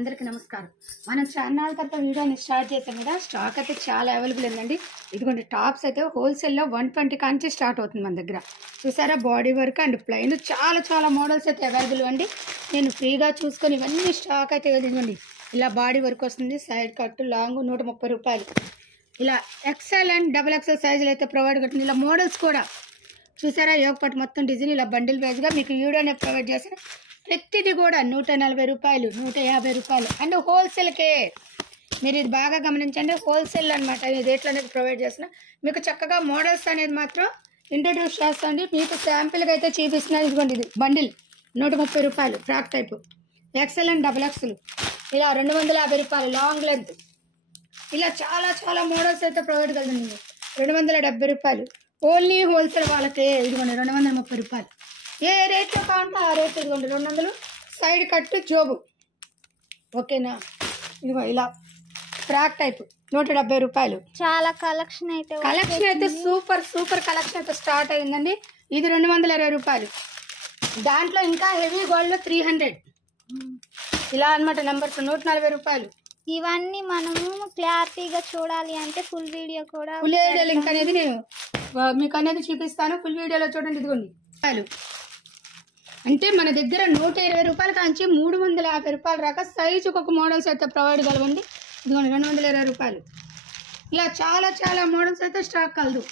అందరికీ నమస్కారం. మనం ఛానల్ తర్వాత వీడియోని స్టార్ట్ చేసాం కదా. స్టాక్ అయితే చాలా అవైలబుల్ ఉందండి. ఇదిగోండి టాప్స్ అయితే హోల్సేల్లో 120 కాంచి స్టార్ట్ అవుతుంది మన దగ్గర. చూసారా, బాడీ వర్క్ అండ్ ప్లెయిన్ చాలా మోడల్స్ అయితే అవైలబుల్ అండి. నేను ఫ్రీగా చూసుకొని ఇవన్నీ స్టాక్ అయితే ఇదిగోండి ఇలా బాడీ వర్క్ వస్తుంది. సైడ్ కట్ లాంగ్ 130 రూపాయలు. ఇలా ఎక్సెల్ అండ్ డబుల్ ఎక్సెల్ సైజులు అయితే ప్రొవైడ్ అవుతుంది. ఇలా మోడల్స్ కూడా చూసారా, యోగపట్టు మొత్తం డిజైన్ ఇలా బండిల్ వైజ్గా మీకు వీడియోనే ప్రొవైడ్ చేసిన ప్రతిదీ కూడా 140 రూపాయలు, 150 రూపాయలు అండ్ హోల్సేల్కే. మీరు ఇది బాగా గమనించండి, హోల్సేల్ అనమాట. ఈ రేట్లు అనేది ప్రొవైడ్ చేసిన మీకు చక్కగా మోడల్స్ అనేది మాత్రం ఇంట్రడ్యూస్ చేస్తాండి. మీకు శాంపిల్గా అయితే చూపిస్తున్నారు. ఇదిగోండి, ఇది బండిల్ 130 రూపాయలు frock type, XL and double XL ఇలా 250 రూపాయలు లాంగ్ లెంత్. ఇలా చాలా మోడల్స్ అయితే ప్రొవైడ్ కదండి. 270 రూపాయలు ఓన్లీ హోల్సేల్ వాళ్ళకే. ఇదిగోండి 230 రూపాయలు. ఏ రేట్లో కావాలంటే ఆ రేట్. ఇదిగోండి 200 సైడ్ కట్ జోబు, ఓకేనా. ఇదిగో ఇలా ఫ్రాక్ టైప్ 170 రూపాయలు. చాలా కలెక్షన్ అయితే సూపర్ కలెక్షన్ అయితే స్టార్ట్ అయిందండి. ఇది 220 రూపాయలు. దాంట్లో ఇంకా హెవీ గోల్డ్ 300 ఇలా అనమాట. నెంబర్స్ 140 రూపాయలు. ఇవన్నీ మనము క్లారిటీగా చూడాలి అంటే ఫుల్ వీడియో కూడా ఫుల్ వీడియో లింక్ అనేది నేను మీకు అనేది చూపిస్తాను. ఫుల్ వీడియోలో చూడండి. ఇదిగోండి రూపాయలు అంటే మన దగ్గర 120 రూపాయల కాంచి 350 రూపాయల దాకా సైజుకు ఒక మోడల్స్ అయితే ప్రొవైడ్ కలవండి. ఇదిగోండి 220 రూపాయలు. ఇలా చాలా మోడల్స్ అయితే స్టాక్ కలదు.